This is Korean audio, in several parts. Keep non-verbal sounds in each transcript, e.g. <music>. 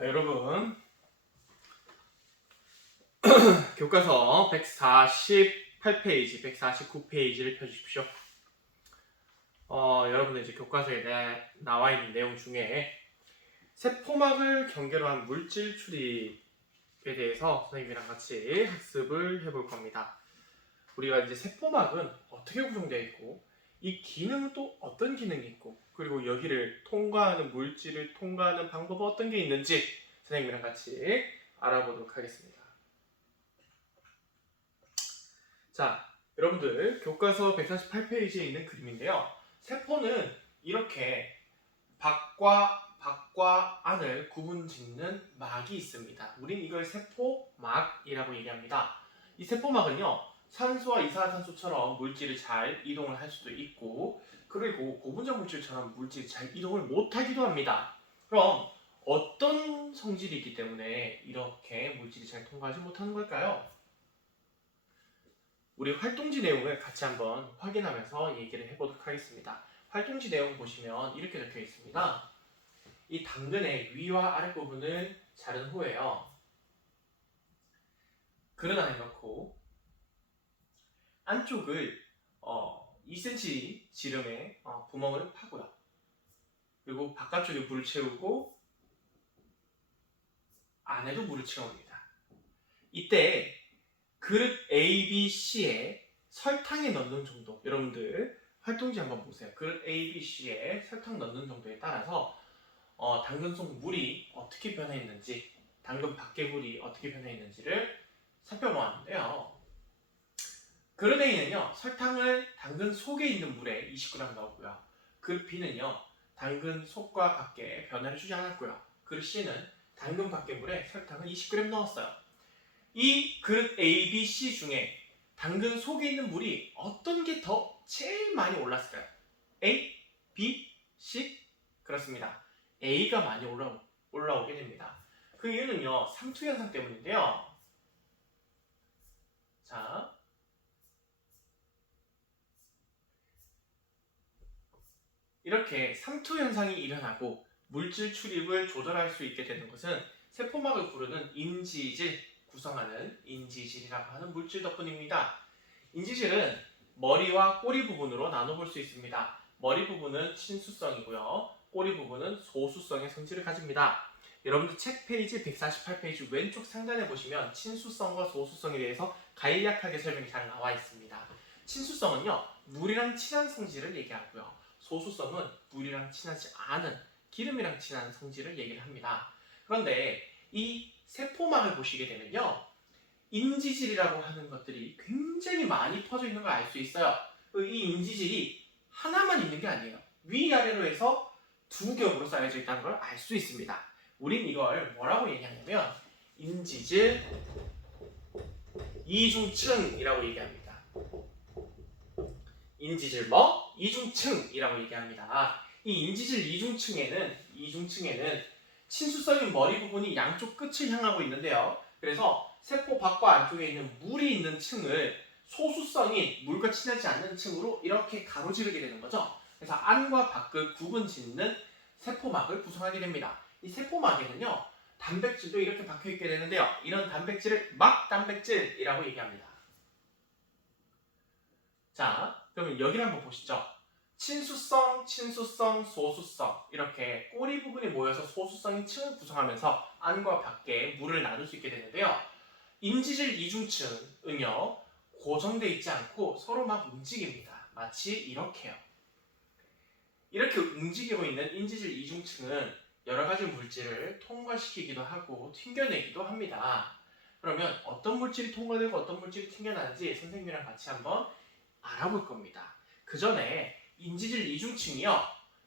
자, 여러분 <clears throat> 교과서 148페이지, 149페이지를 펴주십시오. 어, 여러분들 이제 교과서에 나- 나와 있는 내용 중에 세포막을 경계로 한 물질 출입에 대해서 선생님이랑 같이 학습을 해볼 겁니다. 우리가 이제 세포막은 어떻게 구성되어 있고 이 기능은 또 어떤 기능이 있고 그리고 여기를 통과하는 물질을 통과하는 방법은 어떤 게 있는지 선생님이랑 같이 알아보도록 하겠습니다. 자, 여러분들 교과서 148페이지에 있는 그림인데요. 세포는 이렇게 밖과 밖과 안을 구분짓는 막이 있습니다. 우린 이걸 세포막이라고 얘기합니다. 이 세포막은요. 산소와 이산화탄소처럼 물질을 잘 이동을 할 수도 있고 그리고 고분자 물질처럼 물질이 잘 이동을 못하기도 합니다. 그럼 어떤 성질이기 때문에 이렇게 물질이 잘 통과하지 못하는 걸까요? 우리 활동지 내용을 같이 한번 확인하면서 얘기를 해보도록 하겠습니다. 활동지 내용 보시면 이렇게 적혀 있습니다. 이 당근의 위와 아랫부분을 자른 후에요. 그릇 안에 넣고 안쪽을 어, 2cm 지름의 어, 구멍을 파고요. 그리고 바깥쪽에 물을 채우고 안에도 물을 채웁니다. 이때 그릇 A, B, C에 설탕에 넣는 정도 여러분들 활동지 한번 보세요. 그릇 A, B, C에 설탕 넣는 정도에 따라서 어, 당근 속 물이 어떻게 변화했는지 당근 밖의 물이 어떻게 변화했는지를 살펴보았는데요. 그릇 A는요 설탕을 당근 속에 있는 물에 20g 넣었고요. 그릇 B는요 당근 속과 밖에 변화를 주지 않았고요. 그릇 C는 당근 밖의 물에 설탕을 20g 넣었어요. 이 그릇 A, B, C 중에 당근 속에 있는 물이 어떤 게 더 제일 많이 올랐을까요? A, B, C? 그렇습니다. A가 많이 올라, 올라오게 됩니다. 그 이유는요, 삼투 현상 때문인데요. 자. 이렇게 삼투 현상이 일어나고 물질 출입을 조절할 수 있게 되는 것은 세포막을 구르는 인지질, 구성하는 인지질이라고 하는 물질 덕분입니다. 인지질은 머리와 꼬리 부분으로 나눠볼 수 있습니다. 머리 부분은 친수성이고요. 꼬리 부분은 소수성의 성질을 가집니다. 여러분들 책 페이지 148페이지 왼쪽 상단에 보시면 친수성과 소수성에 대해서 간략하게 설명이 잘 나와 있습니다. 친수성은요, 물이랑 친한 성질을 얘기하고요. 소수성은 물이랑 친하지 않은 기름이랑 친한 성질을 얘기를 합니다. 그런데 이 세포막을 보시게 되면요. 인지질이라고 하는 것들이 굉장히 많이 퍼져 있는 걸 알 수 있어요. 이 인지질이 하나만 있는 게 아니에요. 위아래로 해서 두 겹으로 쌓여져 있다는 걸 알 수 있습니다. 우린 이걸 뭐라고 얘기하냐면 인지질 이중층이라고 얘기합니다. 인지질 뭐? 이중층이라고 얘기합니다. 이 인지질 이중층에는 이중층에는 친수성인 머리 부분이 양쪽 끝을 향하고 있는데요. 그래서 세포 밖과 안쪽에 있는 물이 있는 층을 소수성인 물과 친하지 않는 층으로 이렇게 가로지르게 되는 거죠. 그래서 안과 밖을 구분 짓는 세포막을 구성하게 됩니다. 이 세포막에는요, 단백질도 이렇게 박혀 있게 되는데요. 이런 단백질을 막 단백질이라고 얘기합니다. 자, 그러면 여기를 한번 보시죠. 친수성, 친수성, 소수성 이렇게 꼬리 부분이 모여서 소수성인 층을 구성하면서 안과 밖에 물을 나눌 수 있게 되는데요. 인지질 이중층은요 고정돼 있지 않고 서로 막 움직입니다. 마치 이렇게요. 이렇게 움직이고 있는 인지질 이중층은 여러 가지 물질을 통과시키기도 하고 튕겨내기도 합니다. 그러면 어떤 물질이 통과되고 어떤 물질이 튕겨나는지 선생님이랑 같이 한번 알아볼 겁니다. 그 전에 인지질 이중층이요.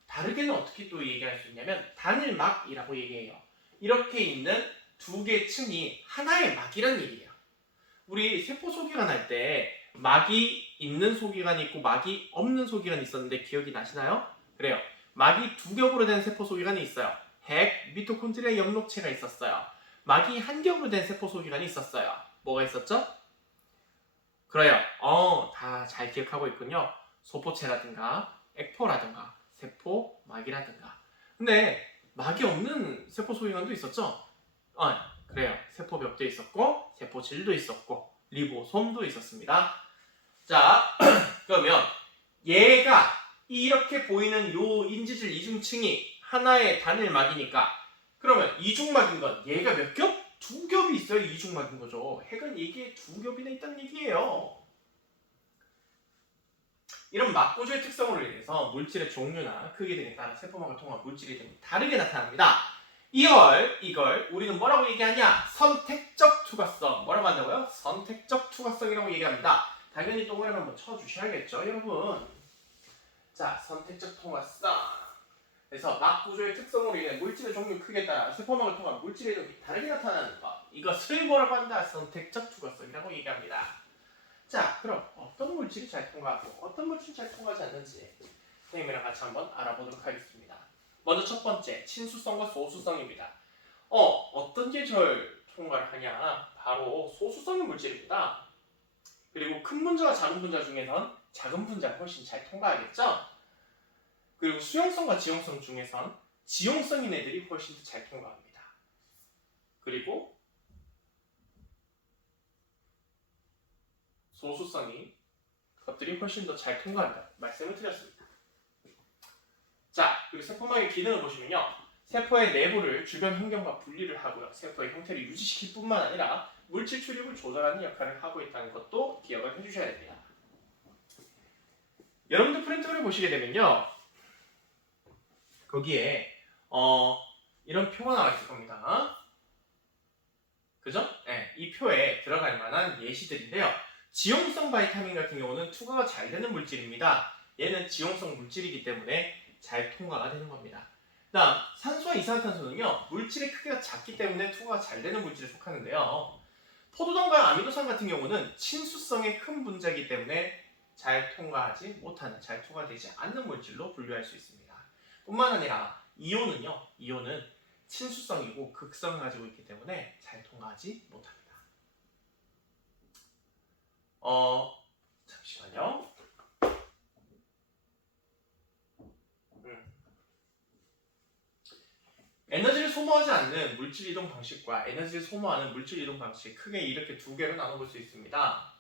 다르게는 어떻게 또 얘기할 수 있냐면 단일막이라고 얘기해요. 이렇게 있는 두 개의 층이 하나의 막이란 얘기예요. 우리 세포 소기관 할 때 막이 있는 소기관이 있고 막이 없는 소기관이 있었는데 기억이 나시나요? 그래요. 막이 두 겹으로 된 세포 소기관이 있어요. 핵, 미토콘드리아 엽록체가 있었어요. 막이 한 겹으로 된 세포 소기관이 있었어요. 뭐가 있었죠? 그래요. 어, 다 잘 기억하고 있군요. 소포체라든가 액포라든가 세포막이라든가. 근데 막이 없는 세포 소위원도 있었죠? 아, 그래요. 세포 벽도 있었고, 세포 질도 있었고, 리보솜도 있었습니다. 자, <clears throat> 그러면 얘가 이렇게 보이는 요 인지질 이중층이 하나의 단일막이니까 그러면 이중막인 건 얘가 몇 겹? 두 겹이 있어요. 이중막인 거죠. 핵은 이게 두 겹이나 있다는 얘기예요. 이런 막구조의 특성으로 인해서 물질의 종류나 크기 등에 따라 세포막을 통한 물질이 좀 다르게 나타납니다. 이걸 이걸 우리는 뭐라고 얘기하냐? 선택적 투과성. 뭐라고 한다고요? 선택적 투과성이라고 얘기합니다. 당연히 동그라미 한번 쳐주셔야겠죠, 여러분. 자, 선택적 통과성. 그래서 막 구조의 특성으로 인해 물질의 종류 크기에 따라 세포막을 통한 물질의 이동이 다르게 나타나는 것. 이것을 뭐라고 한다? 선택적 투과성이라고 얘기합니다. 자, 그럼 어떤 물질이 잘 통과하고 어떤 물질이 잘 통과하지 않는지 선생님이랑 같이 한번 알아보도록 하겠습니다. 먼저 첫 번째, 친수성과 소수성입니다. 어, 어떤 게 절 통과를 하냐? 바로 소수성의 물질입니다. 그리고 큰 분자와 작은 분자 중에선 작은 분자가 훨씬 잘 통과하겠죠? 그리고 수용성과 지용성 중에선 지용성인 애들이 훨씬 더 잘 통과합니다. 그리고 소수성이 것들이 훨씬 더 잘 통과한다 말씀을 드렸습니다. 자, 그리고 세포막의 기능을 보시면요. 세포의 내부를 주변 환경과 분리를 하고요. 세포의 형태를 유지시킬 뿐만 아니라 물질 출입을 조절하는 역할을 하고 있다는 것도 기억을 해주셔야 됩니다. 여러분들 프린트를 보시게 되면요. 거기에 어, 이런 표가 나와 있을 겁니다. 그죠? 네, 이 표에 들어갈 만한 예시들인데요. 지용성 바이타민 같은 경우는 투과가 잘 되는 물질입니다. 얘는 지용성 물질이기 때문에 잘 통과가 되는 겁니다. 다음 산소와 이산화탄소는요 물질의 크기가 작기 때문에 투과가 잘 되는 물질에 속하는데요. 포도당과 아미노산 같은 경우는 친수성의 큰 분자이기 때문에 잘 통과하지 못하는, 잘 통과되지 않는 물질로 분류할 수 있습니다. 뿐만 아니라 이온은요, 이온은 친수성이고 극성을 가지고 있기 때문에 잘 통과하지 못합니다. 어, 잠시만요. 음. 에너지를 소모하지 않는 물질 이동 방식과 에너지를 소모하는 물질 이동 방식 크게 이렇게 두 개로 나눠볼 수 있습니다.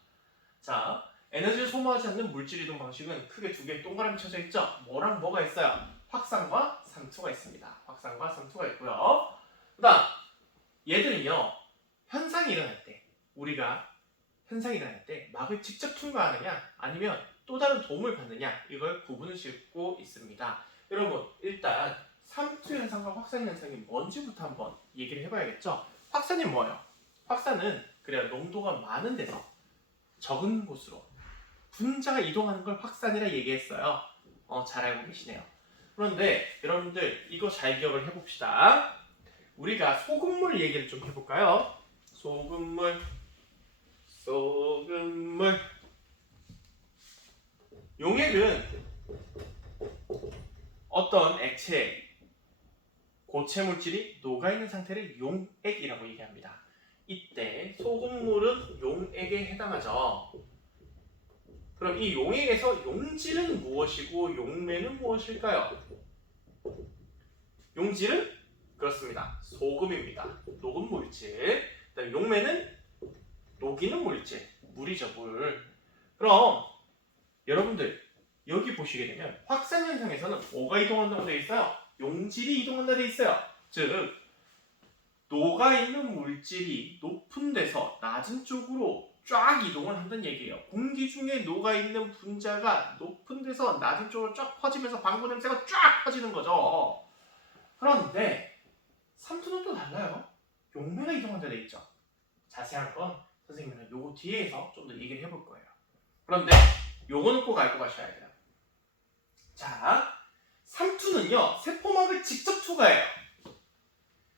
자, 에너지를 소모하지 않는 물질 이동 방식은 크게 두개 동그라미 쳐져 있죠? 뭐랑 뭐가 있어요? 확산과 삼투가 있습니다. 확산과 삼투가 있고요. 그다음 얘들은요 현상이 일어날 때 우리가 현상이 일어날 때 막을 직접 통과하느냐 아니면 또 다른 도움을 받느냐 이걸 구분을 짓고 있습니다. 여러분 일단 삼투 현상과 확산 현상이 뭔지부터 한번 얘기를 해봐야겠죠. 확산이 뭐예요? 확산은 그래요 농도가 많은 데서 적은 곳으로 분자가 이동하는 걸 확산이라 얘기했어요. 어, 잘 알고 계시네요. 그런데 여러분들 이거 잘 기억을 해봅시다. 우리가 소금물 얘기를 좀 해볼까요? 소금물, 소금물. 용액은 어떤 액체, 고체 물질이 녹아있는 상태를 용액이라고 얘기합니다. 이때 소금물은 용액에 해당하죠. 그럼 이 용액에서 용질은 무엇이고 용매는 무엇일까요? 용질은 그렇습니다. 소금입니다. 녹은 물질. 그다음 용매는 녹이는 물질. 물이죠, 물. 그럼 여러분들 여기 보시게 되면 확산 현상에서는 뭐가 이동한다고 되어 있어요? 용질이 이동한다 되어 있어요. 즉 녹아 있는 물질이 높은 데서 낮은 쪽으로 쫙 이동을 한다는 얘기예요. 공기 중에 녹아 있는 분자가 높은 데서 낮은 쪽으로 쫙 퍼지면서 방구 냄새가 쫙 퍼지는 거죠. 그런데 삼투는 또 달라요. 용매가 이동한다 돼 있죠. 자세한 건 선생님은 요거 뒤에서 좀 더 얘기를 해볼 거예요. 그런데 요거는 꼭 알고 가셔야 돼요. 자, 삼투는요 세포막을 직접 투과해요.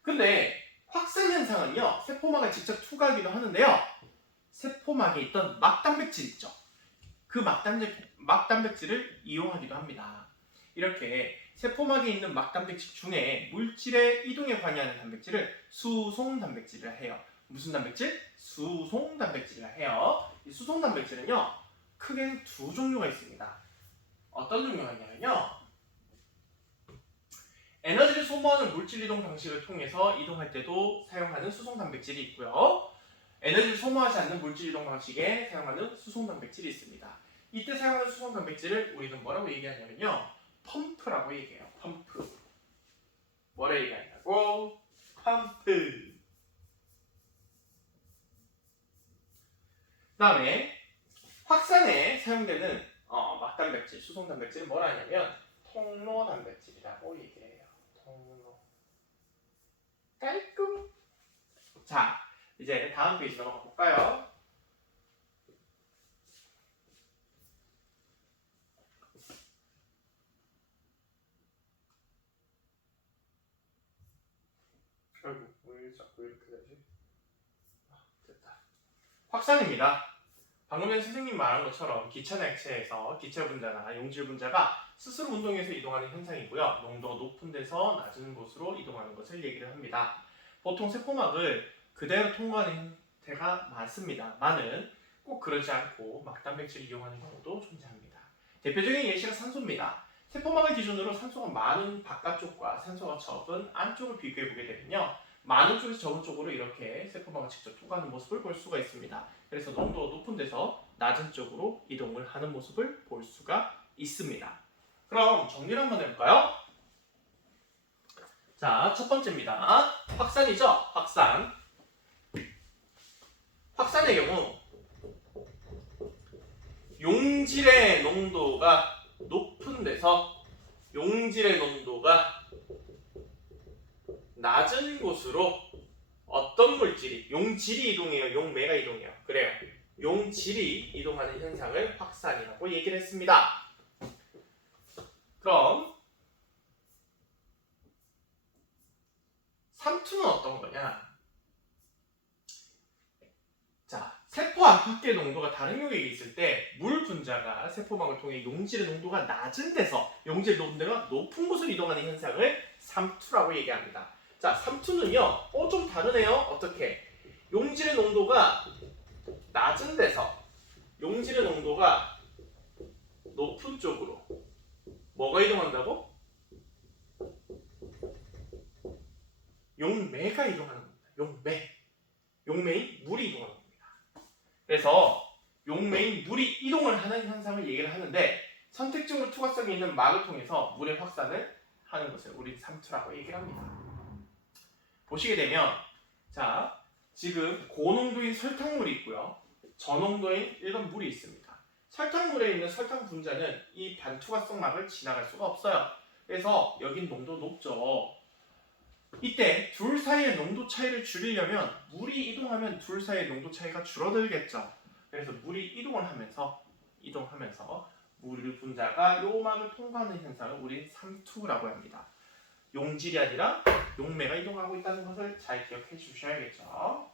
근데 확산 현상은요 세포막을 직접 투과하기도 하는데요. 세포막에 있던 막단백질 있죠. 그 막단백, 막단백질을 이용하기도 합니다. 이렇게 세포막에 있는 막단백질 중에 물질의 이동에 관여하는 단백질을 수송 단백질이라 해요. 무슨 단백질? 수송 단백질이라 해요. 이 수송 단백질은요, 크게 두 종류가 있습니다. 어떤 종류가 있냐면요, 에너지를 소모하는 물질 이동 방식을 통해서 이동할 때도 사용하는 수송 단백질이 있고요. 에너지를 소모하지 않는 물질 이동 방식에 사용하는 수송 단백질이 있습니다. 이때 사용하는 수송 단백질을 우리는 뭐라고 얘기하냐면요. 펌프라고 얘기해요. 펌프. 뭐를 얘기하냐고? 펌프. 그다음에 확산에 사용되는 어, 막단백질, 수송 단백질은 뭐라 하냐면 통로 단백질이라고 얘기해요. 통로. 깔끔. 자, 이제 다음 페이지 넘어가 볼까요? 아이고, 왜 자꾸 이렇게 되지? 아, 됐다. 확산입니다. 방금 전 선생님 말한 것처럼 기체나 액체에서 기체 분자나 용질 분자가 스스로 운동해서 이동하는 현상이고요. 농도가 높은 데서 낮은 곳으로 이동하는 것을 얘기를 합니다. 보통 세포막을 그대로 통과하는 형태가 많습니다. 많은 꼭 그러지 않고 막단백질을 이용하는 경우도 존재합니다. 대표적인 예시가 산소입니다. 세포막을 기준으로 산소가 많은 바깥쪽과 산소가 적은 안쪽을 비교해 보게 되면요. 많은 쪽에서 적은 쪽으로 이렇게 세포막을 직접 통과하는 모습을 볼 수가 있습니다. 그래서 농도가 높은 데서 낮은 쪽으로 이동을 하는 모습을 볼 수가 있습니다. 그럼 정리를 한번 해볼까요? 자, 첫 번째입니다. 확산이죠? 확산. 확산의 경우 용질의 농도가 높은 데서 용질의 농도가 낮은 곳으로 어떤 물질이 용질이 이동해요? 용매가 이동해요? 그래요. 용질이 이동하는 현상을 확산이라고 얘기를 했습니다. 그럼 삼투는 어떤 거냐 자 세포 안팎의 농도가 다른 용액이 있을 때 물 분자가 세포막을 통해 용질의 농도가 낮은 데서 용질 농도가 높은 곳으로 이동하는 현상을 삼투라고 얘기합니다 자, 3투는요, 어, 좀 다르네요. 어떻게? 용질의 농도가 낮은 데서 용질의 농도가 높은 쪽으로 뭐가 이동한다고? 용매가 이동하는 겁니다. 용매. 용매인 물이 이동하는 겁니다. 그래서 용매인 물이 이동을 하는 현상을 얘기를 하는데 선택적으로 투과성이 있는 막을 통해서 물의 확산을 하는 것을 우리 3투라고 얘기를 합니다. 보시게 되면 자 지금 고농도인 설탕물이 있고요. 저농도인 일반 물이 있습니다. 설탕물에 있는 설탕 분자는 이 반투과성 막을 지나갈 수가 없어요. 그래서 여긴 농도 높죠 이때 둘 사이의 농도 차이를 줄이려면 물이 이동하면 둘 사이의 농도 차이가 줄어들겠죠 그래서 물이 이동을 하면서 이동하면서 물 분자가 요 막을 통과하는 현상을 우리 삼투라고 합니다 용질이 아니라 용매가 이동하고 있다는 것을 잘 기억해 주셔야겠죠.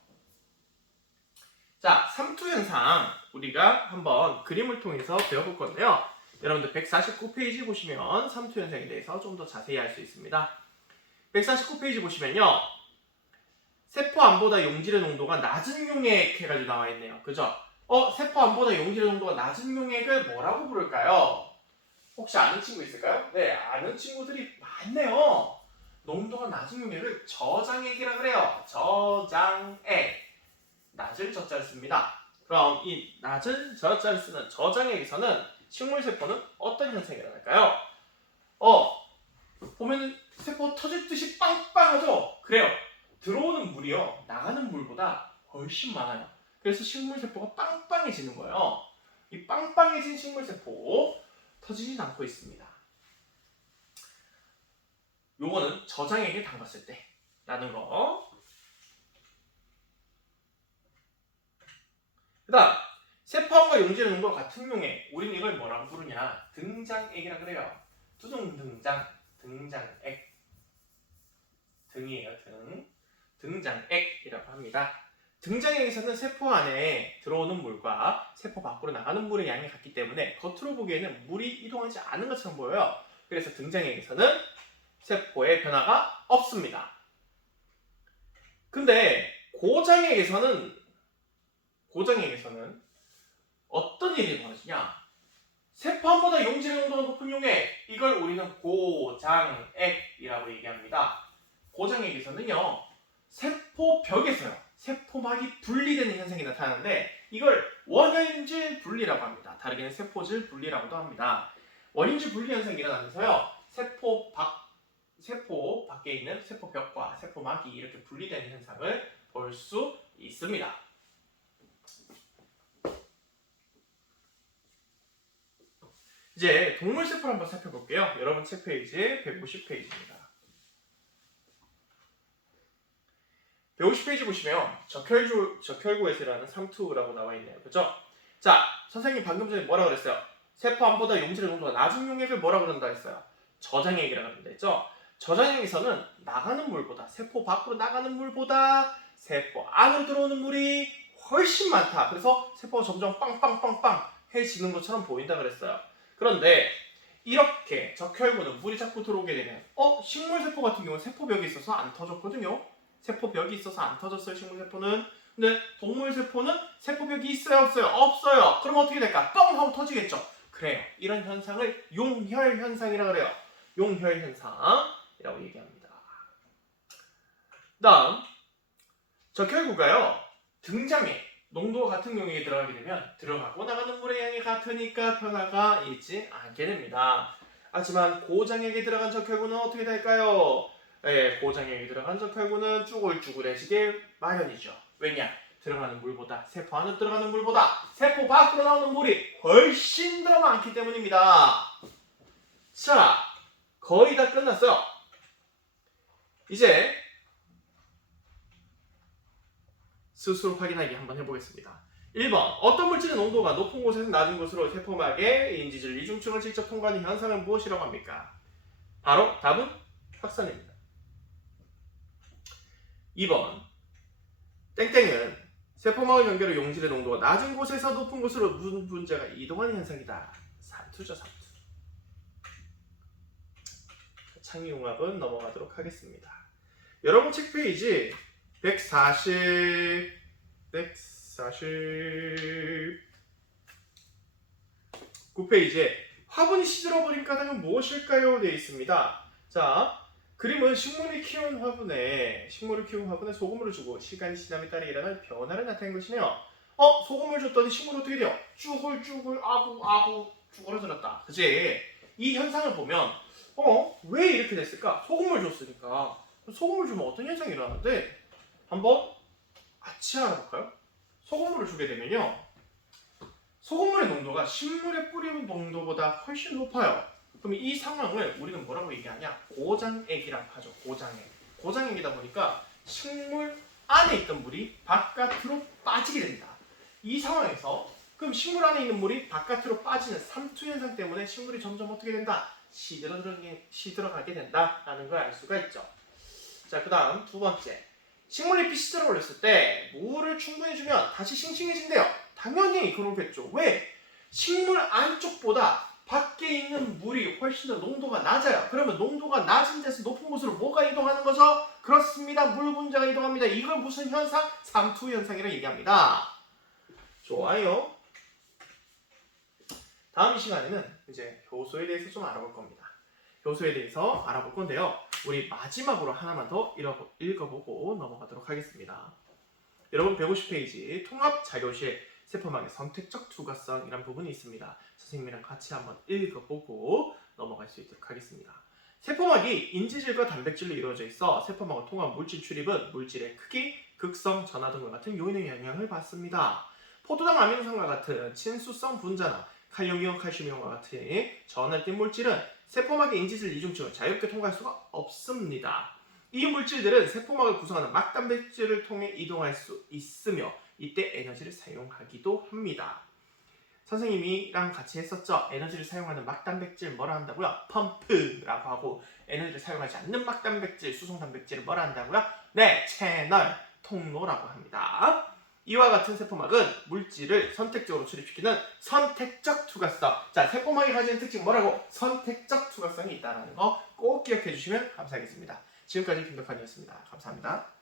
자, 삼투 현상 우리가 한번 그림을 통해서 배워볼 건데요. 여러분들 149페이지 보시면 삼투 현상에 대해서 좀 더 자세히 알 수 있습니다. 149페이지 보시면요. 세포 안보다 용질의 농도가 낮은 용액 해가지고 나와 있네요. 그죠? 어, 세포 안보다 용질의 농도가 낮은 용액을 뭐라고 부를까요? 혹시 아는 친구 있을까요? 네, 아는 친구들이 많네요. 농도가 낮은 용액을 저장액이라 그래요. 저장액. 낮을 저자를 씁니다. 그럼 이 낮은 저자를 쓰는 저장액에서는 식물 세포는 어떤 현상이 일어날까요? 어, 보면 세포 터질 듯이 빵빵하죠? 그래요. 들어오는 물이요. 나가는 물보다 훨씬 많아요. 그래서 식물 세포가 빵빵해지는 거예요. 이 빵빵해진 식물 세포 터지진 않고 있습니다. 요거는 저장액에 담갔을 때 라는 거. 그 다음 세포함과 용질의 농도가 같은 용액 우린 이걸 뭐라고 부르냐 등장액이라 그래요 두둥 등장 등장액 등이에요 등 등장액이라고 합니다 등장액에서는 세포 안에 들어오는 물과 세포 밖으로 나가는 물의 양이 같기 때문에 겉으로 보기에는 물이 이동하지 않은 것처럼 보여요 그래서 등장액에서는 세포의 변화가 없습니다. 근데 고장액에서는 고장액에서는 어떤 일이 벌어지냐? 세포 한보다 용질의 농도가 높은 용액 이걸 우리는 고장액이라고 얘기합니다. 고장액에서는요 세포벽에서요 세포막이 분리되는 현상이 나타나는데 이걸 원형질 분리라고 합니다. 다르게는 세포질 분리라고도 합니다. 원인질 분리 현상이 일어나면서요 세포 밖 세포 밖에 있는 세포벽과 세포막이 이렇게 분리되는 현상을 볼 수 있습니다. 이제 동물 세포를 한번 살펴볼게요. 여러분 책 페이지 150페이지입니다. 150페이지 보시면 적혈구, 적혈구에서라는 삼투라고 나와 있네요. 그죠? 자, 선생님 방금 전에 뭐라 그랬어요? 세포 안보다 용질의 농도가 낮은 용액을 뭐라 그런다 했어요? 저장액이라고 그런다 했죠? 저장액에서는 나가는 물보다 세포 밖으로 나가는 물보다 세포 안으로 들어오는 물이 훨씬 많다. 그래서 세포가 점점 빵빵빵빵 해지는 것처럼 보인다 그랬어요. 그런데 이렇게 적혈구는 물이 자꾸 들어오게 되면 어 식물 세포 같은 경우는 세포벽이 있어서 안 터졌거든요. 세포벽이 있어서 안 터졌어요 식물 세포는. 근데 동물 세포는 세포벽이 있어요 없어요? 없어요. 그럼 어떻게 될까? 뻥 하고 터지겠죠. 그래요. 이런 현상을 용혈 현상이라 그래요. 용혈 현상이라고 얘기합니다. 다음 적혈구가요 등장에 농도가 같은 용액에 들어가게 되면 들어가고 나가는 물의 양이 같으니까 변화가 있지 않게 됩니다. 하지만 고장액에 들어간 적혈구는 어떻게 될까요? 예, 고장액에 들어간 적혈구는 쭈글쭈글해지게 마련이죠. 왜냐? 들어가는 물보다 세포 안으로 들어가는 물보다 세포 밖으로 나오는 물이 훨씬 더 많기 때문입니다. 자, 거의 다 끝났어요. 이제 스스로 확인하기 한번 해보겠습니다. 1번 어떤 물질의 농도가 높은 곳에서 낮은 곳으로 세포막의 인지질 이중층을 직접 통과하는 현상은 무엇이라고 합니까? 바로 답은 확산입니다. 2번 땡땡은 세포막을 연결해 용질의 농도가 낮은 곳에서 높은 곳으로 문 분자가 이동하는 현상이다. 산투죠 산투. 창의융합은 넘어가도록 하겠습니다. 여러분 책 페이지 140 149페이지에 화분이 시들어버린 까닭은 무엇일까요? 되어 있습니다. 자, 그림은 식물이 키운 화분에 식물을 키운 화분에 소금물을 주고 시간이 지남에 따라 일어날 변화를 나타낸 것이네요. 어, 소금을 줬더니 식물이 어떻게 돼요? 쭈글쭈글 아구 아구 쭈그러들었다. 그지? 이 현상을 보면 어, 왜 이렇게 됐을까? 소금을 줬으니까. 소금을 주면 어떤 현상이 일어나는데 한번 같이 알아볼까요? 소금물을 주게 되면요. 소금물의 농도가 식물의 뿌리 농도보다 훨씬 높아요. 그럼 이 상황을 우리는 뭐라고 얘기하냐? 고장액이라고 하죠. 고장액. 고장액이다 보니까 식물 안에 있던 물이 바깥으로 빠지게 된다. 이 상황에서 그럼 식물 안에 있는 물이 바깥으로 빠지는 삼투 현상 때문에 식물이 점점 어떻게 된다? 시들어가게, 시들어가게 된다라는 걸 알 수가 있죠. 자, 그 다음 두 번째. 식물잎이 시들어 올렸을 때 물을 충분히 주면 다시 싱싱해진대요. 당연히 그러겠죠. 왜? 식물 안쪽보다 밖에 있는 물이 훨씬 더 농도가 낮아요. 그러면 농도가 낮은 데서 높은 곳으로 뭐가 이동하는 거죠? 그렇습니다. 물 분자가 이동합니다. 이걸 무슨 현상? 삼투 현상이라고 얘기합니다. 좋아요. 다음 이 시간에는 이제 효소에 대해서 좀 알아볼 겁니다. 효소에 대해서 알아볼 건데요. 우리 마지막으로 하나만 더 읽어보- 읽어보고 넘어가도록 하겠습니다. 여러분 150페이지 통합 자료실 세포막의 선택적 투과성이란 부분이 있습니다. 선생님이랑 같이 한번 읽어보고 넘어갈 수 있도록 하겠습니다. 세포막이 인지질과 단백질로 이루어져 있어 세포막을 통한 물질 출입은 물질의 크기, 극성, 전하 등과 같은 요인의 영향을 받습니다. 포도당 아미노산과 같은 친수성 분자나 칼륨이온, 칼슘이온과 같은 전할된 물질은 세포막의 인지질 이중층을 자유롭게 통과할 수가 없습니다. 이 물질들은 세포막을 구성하는 막단백질을 통해 이동할 수 있으며 이때 에너지를 사용하기도 합니다. 선생님이랑 같이 했었죠. 에너지를 사용하는 막단백질 뭐라 한다고요? 펌프라고 하고 에너지를 사용하지 않는 막단백질, 수송단백질을 뭐라 한다고요? 네, 채널, 통로라고 합니다. 이와 같은 세포막은 물질을 선택적으로 출입시키는 선택적 투과성. 자, 세포막이 가지는 특징 뭐라고? 선택적 투과성이 있다는 거꼭 기억해 주시면 감사하겠습니다. 지금까지 김덕환이었습니다. 감사합니다.